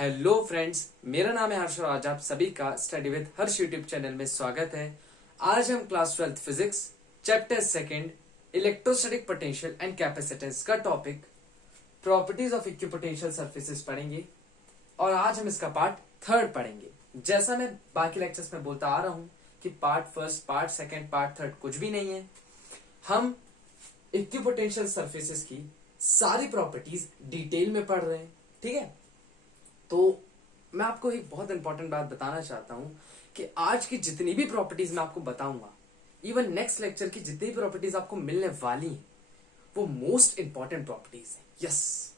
Hello friends, मेरा नाम है हर्ष और आज आप सभी का study with Harsh YouTube channel में स्वागत है। आज हम class 12 physics chapter second electrostatic potential and capacitance का topic properties of equipotential surfaces पढ़ेंगे और आज हम इसका पार्ट थर्ड पढ़ेंगे। जैसा मैं बाकी लेक्चर्स में बोलता आ रहा हूं कि part first, part second, part third कुछ भी नहीं है। हम इक्विपोटेंशियल सरफेसेस की सारी प्रॉपर्टीज डिटेल में पढ़ रहे हैं, ठीक है। तो मैं आपको एक बहुत इंपॉर्टेंट बात बताना चाहता हूं कि आज की जितनी भी प्रॉपर्टीज मैं आपको बताऊंगा, इवन नेक्स्ट लेक्चर की जितनी भी प्रॉपर्टीज आपको मिलने वाली हैं, वो मोस्ट इंपॉर्टेंट प्रॉपर्टीज हैं। यस,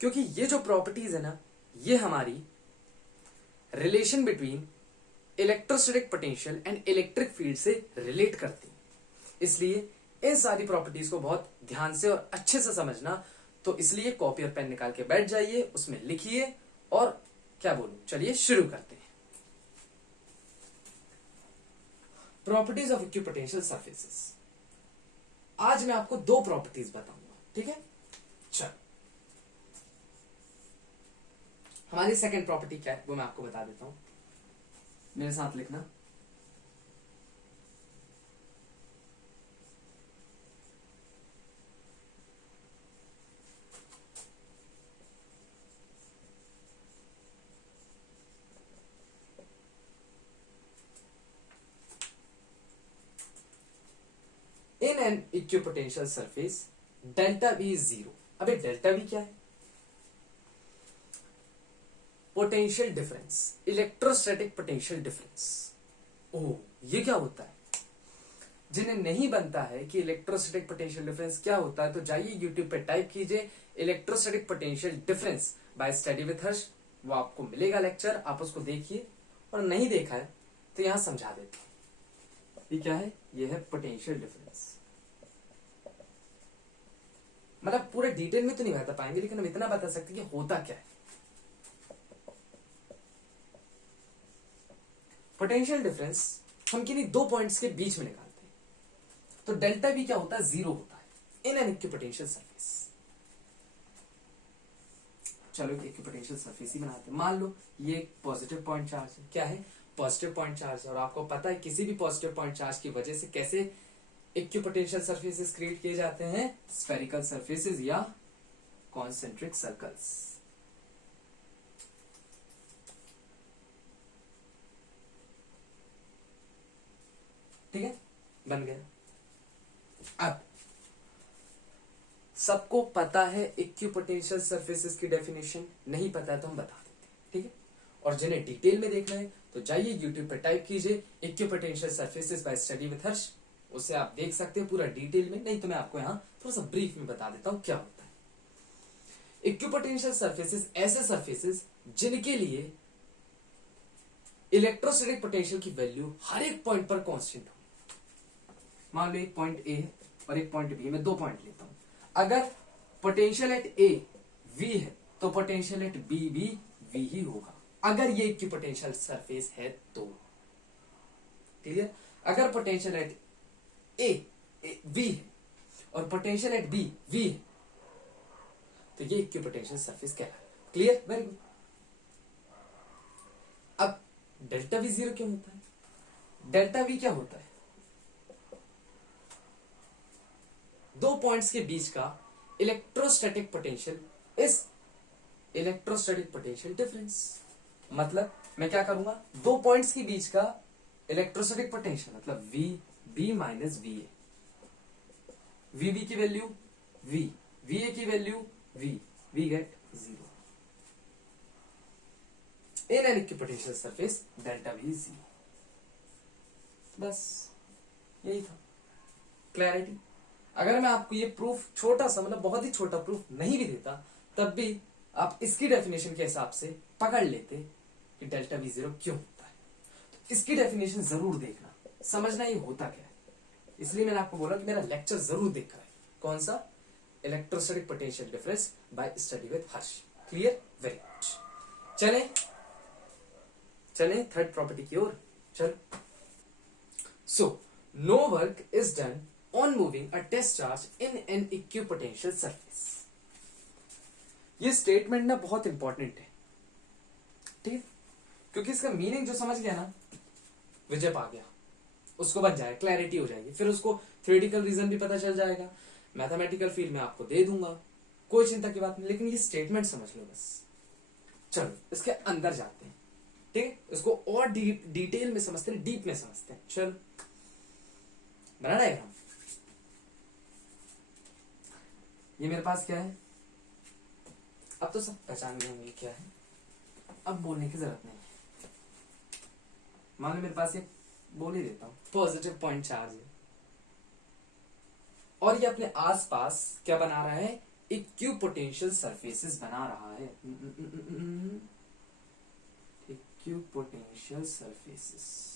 क्योंकि ये जो प्रॉपर्टीज है ना, ये हमारी relation between electrostatic potential and electric field से रिलेट करती है। इसलिए इन सारी प्रॉपर्टीज को बहुत ध्यान से और अच्छे से समझना। तो इसलिए कॉपी और पेन निकाल के बैठ जाइए, उसमें लिखिए और क्या बोलूं, चलिए शुरू करते हैं। Properties of equipotential surfaces. आज मैं आपको दो प्रॉपर्टीज बताऊंगा, ठीक है। चलो, हमारी सेकंड प्रॉपर्टी क्या है वो मैं आपको बता देता हूं, मेरे साथ लिखना। In an equipotential surface delta V is zero. अबे डेल्टा वी क्या है? Potential difference, electrostatic potential difference. Oh, ये क्या होता है? जिन्हें नहीं बनता है कि इलेक्ट्रोस्टैटिक पोटेंशियल डिफरेंस क्या होता है, तो जाइए यूट्यूब पे टाइप कीजिए electrostatic potential difference by study with Harsh. वो आपको मिलेगा लेक्चर, आप उसको देखिए। और नहीं देखा है तो यहां समझा देते हैं। ये क्या है? ये है पोटेंशियल डिफरेंस। मतलब पूरे डिटेल में तो नहीं बता पाएंगे, लेकिन हम इतना बता सकते हैं कि होता क्या है। पोटेंशियल डिफरेंस हम किन्हीं दो पॉइंट्स के बीच में निकालते हैं। तो डेल्टा भी क्या होता है? जीरो होता है इन एन इक्विपोटेंशियल सरफेस। चलो एक इक्विपोटेंशियल सरफेस ही बनाते हैं। मान लो ये एक पॉजिटिव पॉइंट चार्ज है। क्या है? पॉजिटिव पॉइंट चार्ज है। और आपको पता है किसी भी पॉजिटिव पॉइंट चार्ज की वजह से कैसे इक्विपोटेंशियल सरफेसेस क्रिएट किए जाते हैं? स्फेरिकल सरफेसेस या कॉन्सेंट्रिक सर्कल्स। ठीक है, बन गया। अब सबको पता है इक्विपोटेंशियल सरफेसेस की डेफिनेशन, नहीं पता है तो हम बता देते हैं, ठीक है। और जिन्हें डिटेल में देखना है तो जाइए यूट्यूब पे टाइप कीजिए equipotential surfaces by study with Harsh. उसे आप देख सकते हैं पूरा डिटेल में, नहीं तो मैं आपको यहाँ थोड़ा सा ब्रीफ में बता देता हूं क्या होता है। इक्विपोटेंशियल सरफेसेस ऐसे सरफेसेस जिनके लिए इलेक्ट्रोस्टैटिक पोटेंशियल की वैल्यू हर एक पॉइंट पर कांस्टेंट हो। मान लो एक पॉइंट ए है और एक पॉइंट बी, मैं दो पॉइंट लेता हूं। अगर पोटेंशियल एट ए वी है तो पोटेंशियल एट बी भी वी ही होगा, अगर ये इक्विपोटेंशियल सरफेस है तो। क्लियर? अगर पोटेंशियल एट ए वी है और पोटेंशियल एट बी वी है तो ये इक्विपोटेंशियल सरफेस कहलाएगा। क्लियर? Very good. अब डेल्टा वी जीरो क्यों होता है? डेल्टा वी क्या होता है? दो पॉइंट्स के बीच का electrostatic potential is electrostatic potential difference. मतलब मैं क्या करूंगा, दो पॉइंट्स के बीच का इलेक्ट्रोस्टैटिक पोटेंशियल मतलब V B minus V A. V B की वैल्यू वी ए की value we get zero. In an equipotential surface delta V zero. बस यही था। क्लैरिटी? अगर मैं आपको ये प्रूफ छोटा सा, मतलब बहुत ही छोटा प्रूफ नहीं भी देता, तब भी आप इसकी डेफिनेशन के हिसाब से पकड़ लेते कि डेल्टा वी जीरो क्यों होता है। तो इसकी डेफिनेशन जरूर देखना, समझना ये होता क्या है। इसलिए मैंने आपको बोला कि मेरा लेक्चर जरूर देखा है। कौन सा? Electrostatic potential difference by study with Harsh. Clear? Very good. चले थर्ड प्रॉपर्टी की ओर। चलो, so no work is done on moving a test charge in an equipotential surface। ये स्टेटमेंट ना बहुत इंपॉर्टेंट है। ठीक है, क्योंकि इसका मीनिंग जो समझ गया ना, विजय पा गया, उसको बच जाएगा, क्लैरिटी हो जाएगी, फिर उसको थ्योरेटिकल रीजन भी पता चल जाएगा, मैथमेटिकल फील्ड में आपको दे दूंगा, कोई चिंता की बात नहीं, लेकिन ये स्टेटमेंट समझ लो बस। चलो इसके अंदर जाते हैं, ठीक है, इसको और डिटेल में समझते हैं, डीप में समझते हैं। चलो बना डायग्राम। ये मेरे पास क्या है, अब तो सब पहचान गए होंगे क्या है, अब बोलने की जरूरत नहीं है। मान लो मेरे पास एक बोल ही देता हूं, पॉजिटिव पॉइंट चार्ज है और ये अपने आसपास क्या बना रहा है, इक्विपोटेंशियल सरफेसेस बना रहा है, इक्विपोटेंशियल सरफेसेस।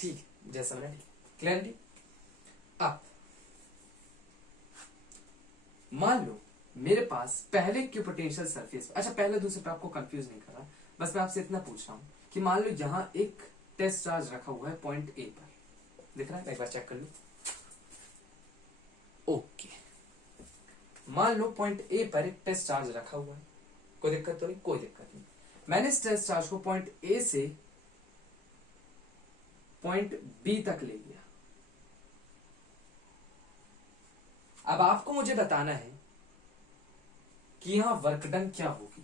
ठीक, जैसा मैंने क्लैरिटी। अब मान लो मेरे पास पहले इक्विपोटेंशियल सरफेस, अच्छा पहले दूसरे पे आपको कंफ्यूज नहीं कर रहा, बस मैं आपसे इतना पूछ रहा हूं कि मान लो यहां एक टेस्ट चार्ज रखा हुआ है पॉइंट ए पर, दिख रहा है, एक बार चेक कर लो। ओके, मान लो पॉइंट ए पर एक टेस्ट चार्ज रखा हुआ है, कोई दिक्कत तो नहीं, कोई दिक्कत नहीं। मैंने इस टेस्ट चार्ज को पॉइंट ए से पॉइंट बी तक ले लिया। अब आपको मुझे बताना है कि यहां वर्क डन क्या होगी।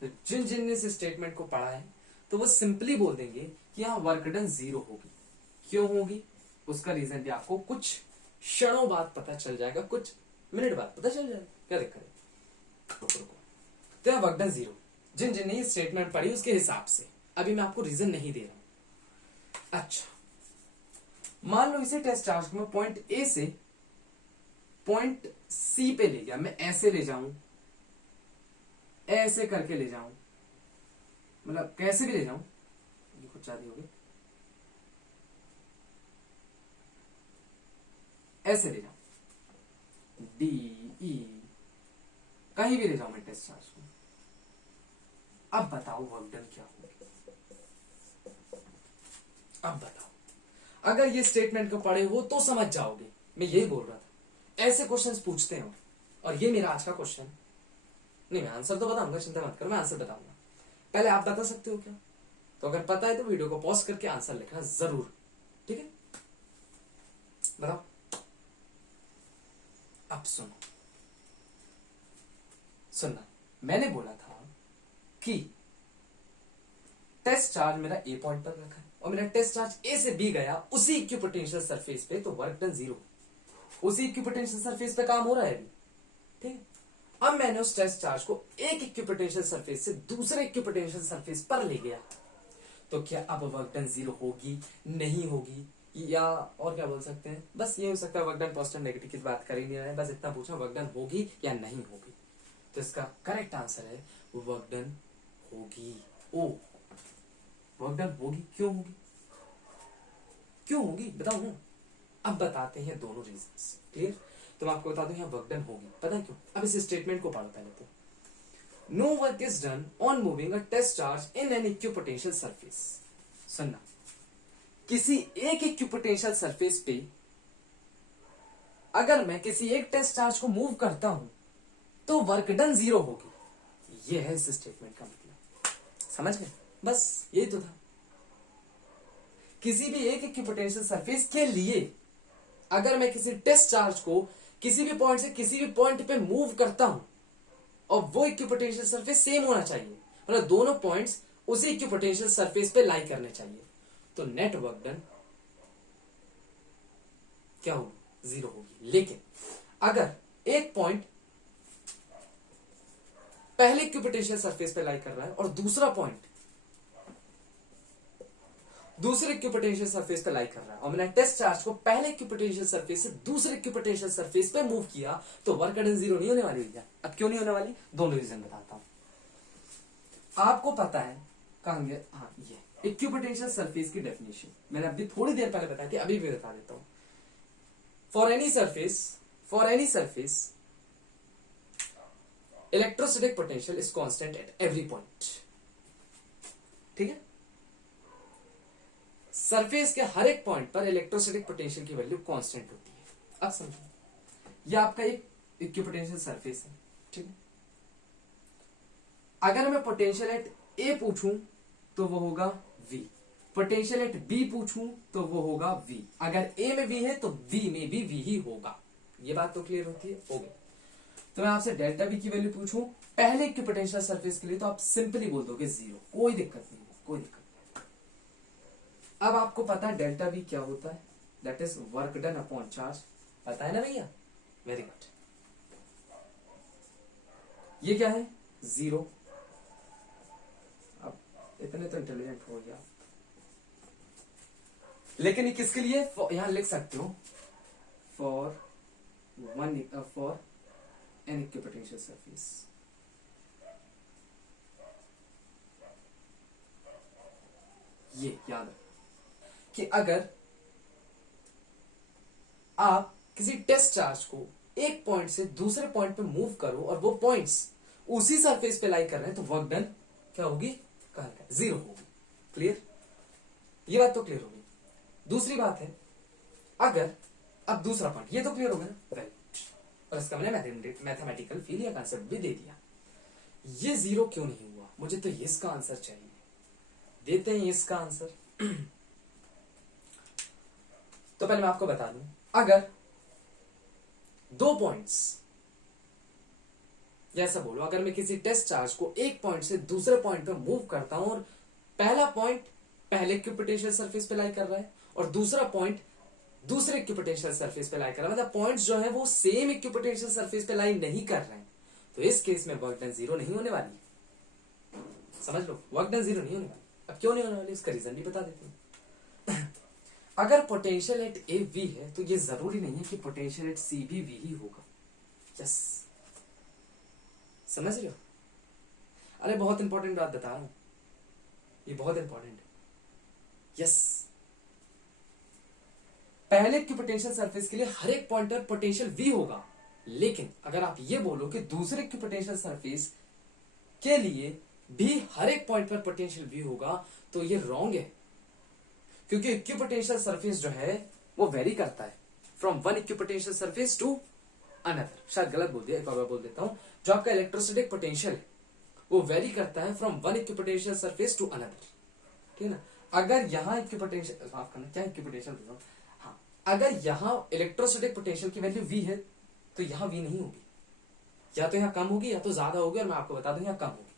तो जिन ने इस स्टेटमेंट को पढ़ा है तो वो सिंपली बोल देंगे कि यहां वर्क डन 0 होगी। क्यों होगी, उसका रीजन भी आपको कुछ क्षणों बाद पता चल जाएगा, कुछ मिनट बाद पता चल जाएगा, क्या दिक्कत है। तो यहां वर्क डन 0, जिन ने स्टेटमेंट पढ़ी उसके हिसाब से, अभी मैं आपको रीजन नहीं दे रहा हूं। अच्छा, मान लो इसे टेस्ट चार्ज को मैं पॉइंट ए से पॉइंट सी पे ले गया, मैं ऐसे ले जाऊं, ऐसे करके ले जाऊं, मतलब कैसे भी ले जाऊं, ये कुछ ज्यादा हो गई, ऐसे ले जाऊं, डी ई कहीं भी ले जाऊं मैं टेस्ट चार्ज को। अब बताओ वर्क डन क्या होगी, अब बताओ। अगर ये स्टेटमेंट को पढ़े हो तो समझ जाओगे, मैं यही बोल रहा था। ऐसे क्वेश्चंस पूछते हो, और ये मेरा आज का क्वेश्चन नहीं, मैं आंसर तो बताऊंगा, चिंता मत करो, मैं आंसर बताऊंगा। पहले आप बता सकते हो क्या, तो अगर पता है तो वीडियो को पॉज करके आंसर लिखना जरूर, ठीक है। बताओ, अब सुनना, मैंने बोला था कि टेस्ट चार्ज मेरा ए पॉइंट पर रखा है और मेरा टेस्ट चार्ज ए से बी गया उसी इक्विपोटेंशियल सरफेस पे, तो वर्क डन 0, उसी इक्विपोटेंशियल सरफेस पे काम हो रहा है अभी, ठीक है। अब मैंने उस टेस्ट चार्ज को एक इक्विपोटेंशियल सरफेस से दूसरे इक्विपोटेंशियल सरफेस पर ले गया, तो क्या अब वर्क डन 0 होगी, नहीं होगी, या और क्या बोल सकते हैं, बस ये हो सकता है वर्क डन पॉजिटिव नेगेटिव की बात कर ही नहीं रहे, बस इतना पूछा वर्क डन होगी या नहीं होगी। तो इसका करेक्ट आंसर है वर्क डन होगी। ओ, वर्क डन होगी, क्यों होगी, क्यों होगी बताओ ना। अब बताते हैं दोनों रीजंस, क्लियर। तो मैं आपको बता दूं यहाँ वर्क डन होगी, पता है क्यों। अब इस स्टेटमेंट को पढ़ो पहले तो, no work is done on moving a test charge in an equipotential surface. सुनना, किसी एक इक्विपोटेंशियल सरफेस पे अगर मैं किसी एक टेस्ट चार्ज को मूव करता हूं तो वर्क डन 0 होगी। ये है इस स्टेटमेंट का मतलब, समझ गए, बस यही तो था। किसी भी एक इक्विपोटेंशियल सरफेस के लिए अगर मैं किसी टेस्ट चार्ज को किसी भी पॉइंट से किसी भी पॉइंट पे मूव करता हूं और वो इक्विपोटेंशियल सरफेस सेम होना चाहिए, मतलब दोनों पॉइंट्स उसी इक्विपोटेंशियल सरफेस पे लाई करने चाहिए, तो नेट वर्क डन क्या होगी, 0 होगी। लेकिन अगर एक पॉइंट पहले इक्विपोटेंशियल सरफेस पे लाई कर रहा है और दूसरा पॉइंट दूसरे इक्विपोटेंशियल सरफेस पे लाई कर रहा है और मैंने टेस्ट चार्ज को पहले इक्विपोटेंशियल सरफेस से दूसरे इक्विपोटेंशियल सरफेस पे मूव किया, तो वर्क डन 0 नहीं होने वाली भैया। अब क्यों नहीं होने वाली, दोनों रीजन बताता हूं। आपको पता है कहां गया, हाँ ये इक्विपोटेंशियल सरफेस की डेफिनेशन मैंने अभी थोड़ी देर पहले बताई थी, अभी भी बता देता हूं। For any surface electrostatic potential is constant at every point, ठीक है। सरफेस के हर एक पॉइंट पर इलेक्ट्रोस्टैटिक पोटेंशियल की वैल्यू कांस्टेंट होती है। अब समझो, ये आपका एक इक्विपोटेंशियल सरफेस है, ठीक है। अगर मैं पोटेंशियल एट ए पूछूं तो वो होगा V, पोटेंशियल एट बी पूछूं तो वो होगा V। अगर ए में V है तो बी में भी V ही होगा। ये बात तो क्लियर होती है, हो गई। तो मैं आपसे डेल्टा V की वैल्यू पूछूं पहले इक्विपोटेंशियल सरफेस के लिए, तो आप सिंपली बोल दोगे 0, कोई दिक्कत नहीं, कोई दिक्कत नहीं। अब आपको पता है डेल्टा V क्या होता है, that is work done upon charge, पता है ना भैया, वेरी गुड। ये क्या है 0। अब इतने तो इंटेलिजेंट हो गया, लेकिन ये किसके लिए, यहां लिख सकते हो फॉर एन इक्विपोटेंशियल सरफेस। ये याद रखो कि अगर आप किसी टेस्ट चार्ज को एक पॉइंट से दूसरे पॉइंट पे मूव करो और वो पॉइंट्स उसी सरफेस पे लाई कर रहे हैं, तो वर्क डन क्या होगी, 0 होगी। क्लियर, ये बात तो क्लियर होगी। दूसरी बात है, अगर अब दूसरा पॉइंट, ये तो क्लियर हो गया ना, वेरी गुड, और इसका मैंने मैथमेटिकल फील या कंसेप्ट भी दे दिया। ये 0 क्यों नहीं हुआ, मुझे तो इसका आंसर चाहिए, देते हैं इसका आंसर। तो पहले मैं आपको बता दूं, अगर दो पॉइंट्स, जैसा बोलो, अगर मैं किसी टेस्ट चार्ज को एक पॉइंट से दूसरे पॉइंट पे मूव करता हूं और पहला पॉइंट पहले इक्विपोटेंशियल सरफेस पे लाई कर रहा है और दूसरा पॉइंट दूसरे इक्विपोटेंशियल सरफेस पे लाई कर रहा है, मतलब पॉइंट्स जो है वो सेम इक्विपोटेंशियल सरफेस पे लाई नहीं कर रहे हैं, तो इस केस में वर्क डन 0 नहीं होने वाली। समझ लो, वर्क डन 0 नहीं होने वाली। अब क्यों नहीं होने वाली, इसका रीजन भी बता देते हैं। अगर पोटेंशियल एट ए वी है तो ये जरूरी नहीं है कि पोटेंशियल एट सी भी वी ही होगा। यस, समझ रहे हो? अरे बहुत इंपॉर्टेंट बात बता रहा हूं, ये बहुत इंपॉर्टेंट है। यस, पहले की पोटेंशियल सरफेस के लिए हर एक पॉइंट पर पोटेंशियल वी होगा, लेकिन अगर आप ये बोलो कि दूसरे की पोटेंशियल सरफेस के लिए भी हर एक पॉइंट पर पोटेंशियल वी होगा, तो ये रॉन्ग है, क्योंकि इक्विपोटेंशियल सरफेस जो है वो वेरी करता है from one equipotential surface to another. शायद गलत बोल दिया, एक और बोल देता हूं, जो आपका इलेक्ट्रोस्टैटिक पोटेंशियल है वो वेरी करता है from one equipotential surface to another, ठीक है ना। अगर यहां इक्विपोटेंशियल, माफ करना, क्या इक्विपोटेंशियल बोल रहा हूं, हाँ, अगर यहां इलेक्ट्रोस्टैटिक पोटेंशियल की वैल्यू वी है तो यहां वी नहीं होगी, या तो यहां कम होगी या तो ज्यादा होगी, और मैं आपको बता दूं यहां कम होगी।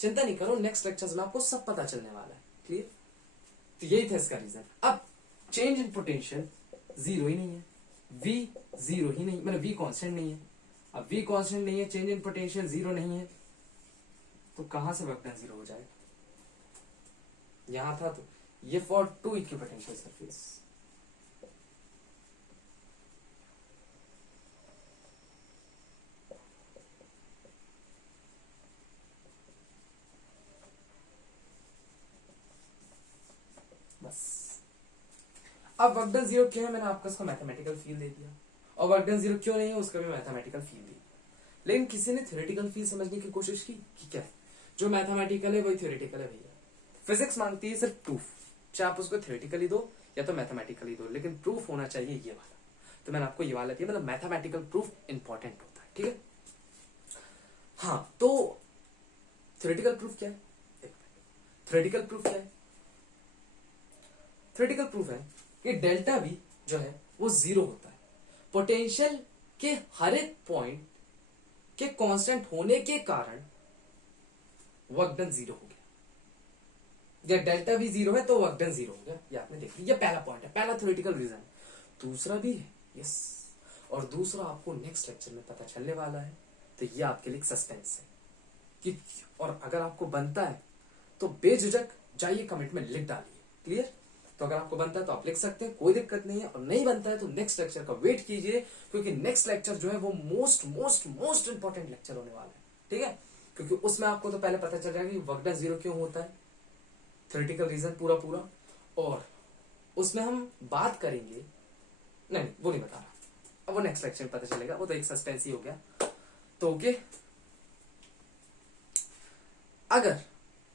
चिंता नहीं करो, नेक्स्ट लेक्चर्स में आपको सब पता चलने वाला है। क्लियर, तो यही था इसका रीजन। अब चेंज इन पोटेंशियल 0 ही नहीं है, v 0 ही नहीं, मतलब v कांस्टेंट नहीं है। अब v कांस्टेंट नहीं है, चेंज इन पोटेंशियल 0 नहीं है, तो कहां से वर्क डन 0 हो जाएगा? यहां था तो ये फॉर टू इक्विपोटेंशियल सरफेस। बस, अब वर्क डन 0 क्यों है, मैंने आपको उसका मैथमेटिकल फील दे दिया, और वर्क डन 0 क्यों नहीं है उसका भी मैथमेटिकल फील दिया। लेकिन किसी ने थ्योरेटिकल फील समझने की कोशिश की कि क्या है, जो मैथमेटिकल है वही थ्योरेटिकल है भैया। फिजिक्स मांगती है सिर्फ प्रूफ, चाहे आप उसको थ्योरेटिकली दो या तो मैथमेटिकली दो, लेकिन प्रूफ होना चाहिए ये वाला। तो मैंने आपको ये वाला दिया, मतलब मैथमेटिकल प्रूफ इंपॉर्टेंट होता है, ठीक है। हाँ, तो थ्योरेटिकल प्रूफ क्या है? थ्योरेटिकल प्रूफ क्या है? थ्योरेटिकल प्रूफ है कि डेल्टा वी जो है वो 0 होता है, पोटेंशियल के हर एक पॉइंट के कांस्टेंट होने के कारण वर्क डन 0 हो गया। या डेल्टा वी 0 है तो वर्क डन 0 हो गया, ये आपने देख लिया। पहला पॉइंट है, पहला थ्योरेटिकल रीजन है। दूसरा भी है, यस, और दूसरा आपको नेक्स्ट लेक्चर में पता चलने वाला है, तो ये आपके लिए सस्पेंस है कि, और अगर आपको बनता है तो बेझिझक जाइए कमेंट में लिख डालिए। क्लियर, तो अगर आपको बनता है तो आप लिख सकते हैं, कोई दिक्कत नहीं है, और नहीं बनता है तो नेक्स्ट लेक्चर का वेट कीजिए, क्योंकि नेक्स्ट लेक्चर जो है वो most most most important lecture होने वाला है, ठीक है। क्योंकि उसमें आपको तो पहले पता चल जाएगा कि वर्क डन 0 क्यों होता है, थ्योरेटिकल रीजन पूरा पूरा, और उसमें हम बात करेंगे, नहीं वो नहीं बता रहा, अब वो नेक्स्ट लेक्चर में पता चलेगा, वो तो एक सस्पेंस ही हो गया। तो ओके, अगर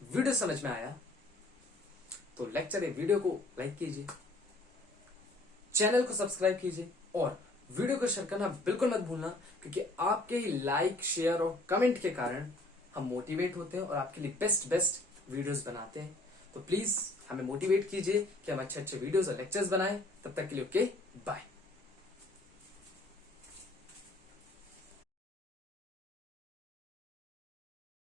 वीडियो समझ में आया तो लेक्चर या वीडियो को लाइक कीजिए, चैनल को सब्सक्राइब कीजिए और वीडियो को शेयर करना बिल्कुल मत भूलना, क्योंकि आपके ही लाइक, शेयर और कमेंट के कारण हम मोटिवेट होते हैं और आपके लिए बेस्ट वीडियोस बनाते हैं। तो प्लीज हमें मोटिवेट कीजिए कि हम अच्छे वीडियोस और लेक्चर्स बनाएं। तब तक के लिए ओके, बाय।